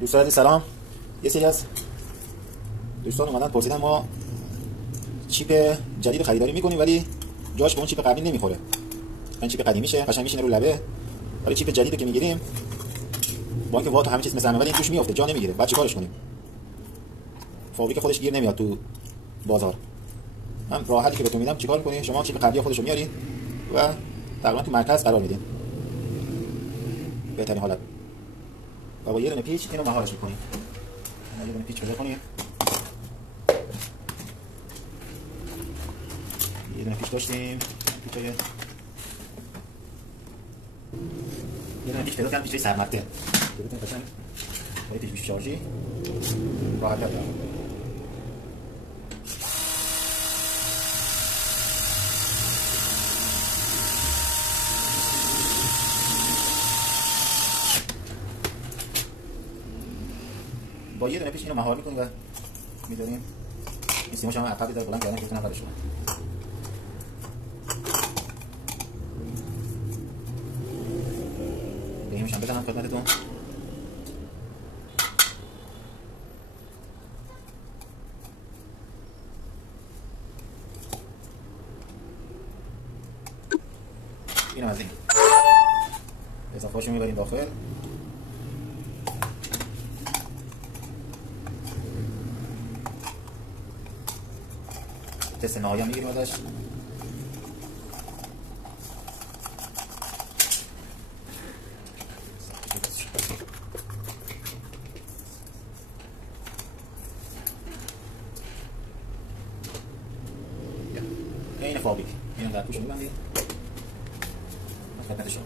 دوستان سلام. یه سری از دوستان اومدن پرسیدن ما چیپ جدید خریداری میکنیم ولی جاش به اون چیپ قبلی نمیخوره. این چیپ قدیمی میشه قشنگ میشینه رو لبه، ولی چیپ جدیدی که میگیریم با اینکه وات همه چیز مثل همه ولی این توش میافته جا نمیگیره. بعد چیکارش کنیم؟ فابریک خودش گیر نمیاد تو بازار. من راحتی که بهتون میدم چیکار کنید، شما چیپ قبلی خودشو میارین و تقریبا تو مرکز قرار میدین. بهترین حالت. و با یه دونه پیچ اینو مهارش میکنیم. یه دونه پیچ پیدا کنیم. یه دونه پیچ داشتیم. پیچای یه دونه پیچ پیدا کردم، پیچای سرمته. ببینید قشنگ با پیچ شارژی راحت تر. با یه دونه پیچ اینو مهار میکنیم و میذاریم. این سیماش هم عقبی داره بلند کردن که بتونم برش کنم. بهیمش هم بزنم خدمتتون. اینم از این اضافه هاشو میبریم داخل. تست نهایی هم میگیریم ازش. این فابریک اینو در پوش میبندیم خدمت شما.